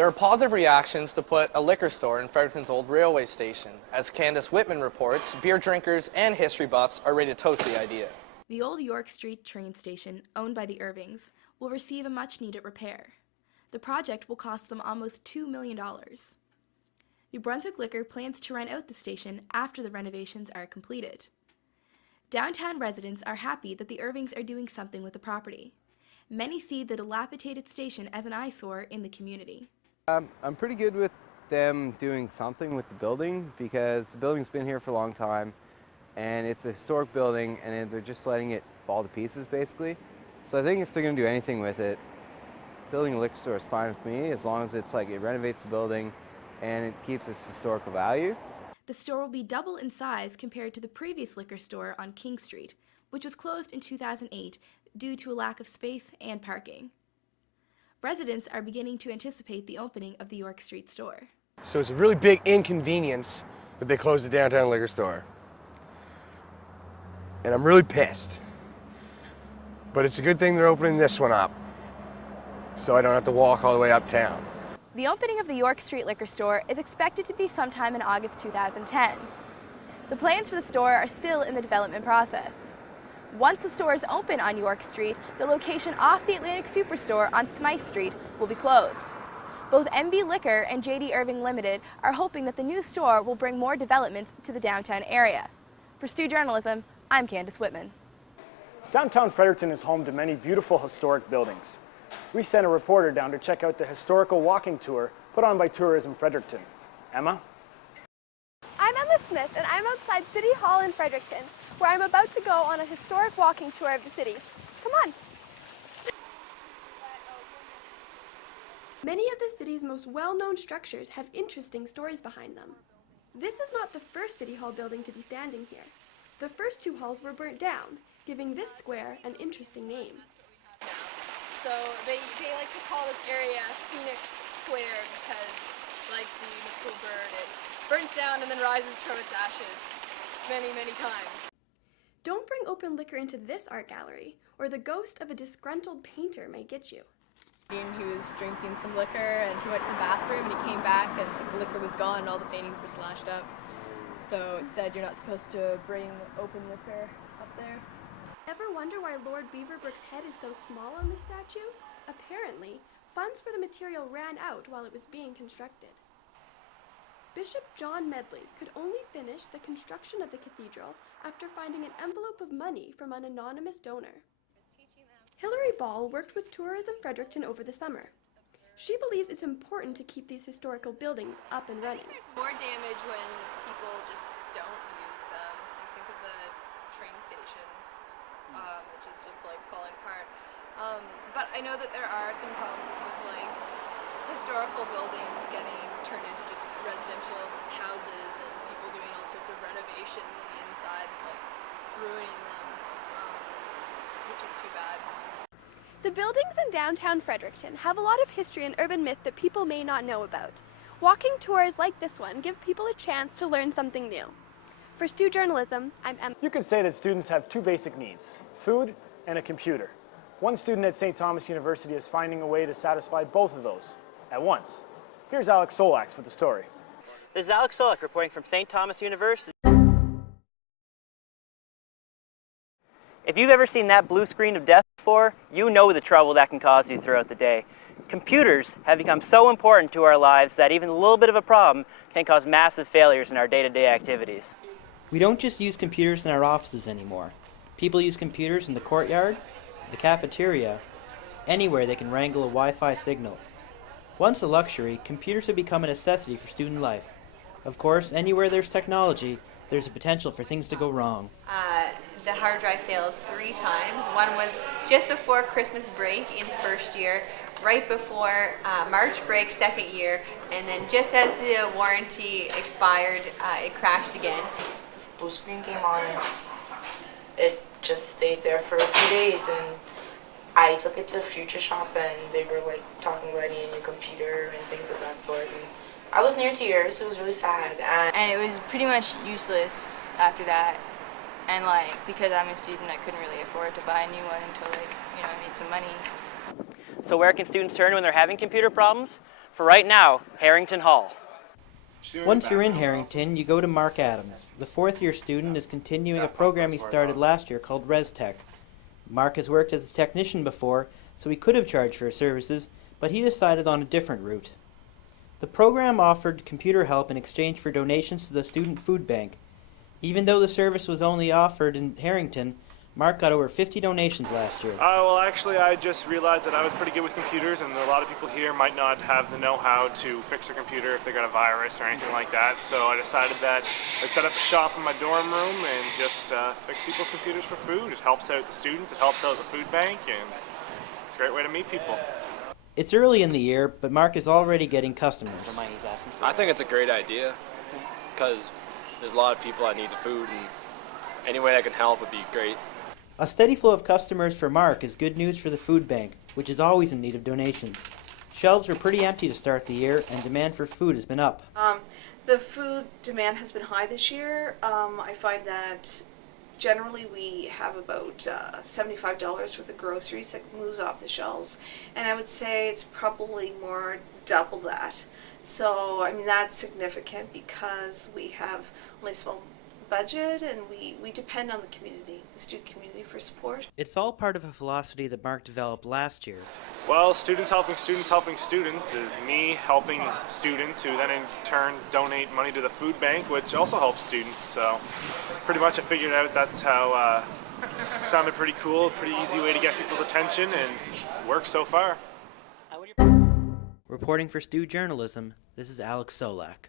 There are positive reactions to put a liquor store in Fredericton's old railway station. As Candace Whitman reports, beer drinkers and history buffs are ready to toast the idea. The old York Street train station, owned by the Irvings, will receive a much-needed repair. The project will cost them almost $2 million. New Brunswick Liquor plans to rent out the station after the renovations are completed. Downtown residents are happy that the Irvings are doing something with the property. Many see the dilapidated station as an eyesore in the community. I'm pretty good with them doing something with the building because the building's been here for a long time and it's a historic building and they're just letting it fall to pieces basically. So I think if they're going to do anything with it, building a liquor store is fine with me as long as it's like it renovates the building and it keeps its historical value. The store will be double in size compared to the previous liquor store on King Street, which was closed in 2008 due to a lack of space and parking. Residents are beginning to anticipate the opening of the York Street store. So it's a really big inconvenience that they closed the downtown liquor store. And I'm really pissed. But it's a good thing they're opening this one up, so I don't have to walk all the way uptown. The opening of the York Street liquor store is expected to be sometime in August 2010. The plans for the store are still in the development process. Once the store is open on York Street, the location off the Atlantic Superstore on Smythe Street will be closed. Both MB Liquor and JD Irving Limited are hoping that the new store will bring more developments to the downtown area. For Stu Journalism, I'm Candace Whitman. Downtown Fredericton is home to many beautiful historic buildings. We sent a reporter down to check out the historical walking tour put on by Tourism Fredericton. Emma? I'm Emma Smith, and I'm outside City Hall in Fredericton, where I'm about to go on a historic walking tour of the city. Come on. Many of the city's most well-known structures have interesting stories behind them. This is not the first City Hall building to be standing here. The first two halls were burnt down, giving this square an interesting name. So they like to call this area Phoenix Square because, like the mythical bird, it burns down and then rises from its ashes many, many times. Don't bring open liquor into this art gallery, or the ghost of a disgruntled painter may get you. He was drinking some liquor and he went to the bathroom and he came back and the liquor was gone and all the paintings were slashed up. So it said you're not supposed to bring open liquor up there. Ever wonder why Lord Beaverbrook's head is so small on the statue? Apparently, funds for the material ran out while it was being constructed. Bishop John Medley could only finish the construction of the cathedral after finding an envelope of money from an anonymous donor. Hilary Ball worked with Tourism Fredericton over the summer. She believes it's important to keep these historical buildings up and running. I think there's more damage when people just don't use them. I think of the train station, which is just like falling apart. But I know that there are some problems with like historical buildings getting turned into just residential houses and people doing all sorts of renovations on the inside, like ruining them, which is too bad. The buildings in downtown Fredericton have a lot of history and urban myth that people may not know about. Walking tours like this one give people a chance to learn something new. For Stu Journalism, I'm Emma. You could say that students have two basic needs, food and a computer. One student at St. Thomas University is finding a way to satisfy both of those at once. Here's Alex Solax with the story. This is Alex Solak reporting from St. Thomas University. If you've ever seen that blue screen of death before, you know the trouble that can cause you throughout the day. Computers have become so important to our lives that even a little bit of a problem can cause massive failures in our day-to-day activities. We don't just use computers in our offices anymore. People use computers in the courtyard, the cafeteria, anywhere they can wrangle a Wi-Fi signal. Once a luxury, computers have become a necessity for student life. Of course, anywhere there's technology, there's a potential for things to go wrong. The hard drive failed 3 times. One was just before Christmas break in first year, right before March break second year, and then just as the warranty expired, it crashed again. This blue screen came on and it just stayed there for a few days, and I took it to Future Shop and they were like talking about needing a new computer and things of that sort. And I was near tears, it was really sad. And it was pretty much useless after that. And like, because I'm a student, I couldn't really afford to buy a new one until like, I made some money. So where can students turn when they're having computer problems? For right now, Harrington Hall. Once you're in Harrington, you go to Mark Adams. The fourth-year student is continuing a program he started last year called ResTech. Mark has worked as a technician before, so he could have charged for his services, but he decided on a different route. The program offered computer help in exchange for donations to the Student Food Bank. Even though the service was only offered in Harrington, Mark got over 50 donations last year. Well, actually, I just realized that I was pretty good with computers, and a lot of people here might not have the know-how to fix a computer if they got a virus or anything like that. So I decided that I'd set up a shop in my dorm room and just fix people's computers for food. It helps out the students, it helps out the food bank, and it's a great way to meet people. It's early in the year, but Mark is already getting customers. I think it's a great idea because there's a lot of people that need the food, and any way I can help would be great. A steady flow of customers for Mark is good news for the food bank, which is always in need of donations. Shelves were pretty empty to start the year, and demand for food has been up. The food demand has been high this year. I find that generally we have about $75 worth of groceries that moves off the shelves, and I would say it's probably more double that. So I mean that's significant because we have only a small budget, and we depend on the community, the student community, for support. It's all part of a philosophy that Mark developed last year. Well, students helping students is me helping students who then in turn donate money to the food bank, which also helps students. So pretty much I figured out that's how sounded pretty cool, pretty easy way to get people's attention, and works so far. Reporting for Stu Journalism, this is Alex Solak.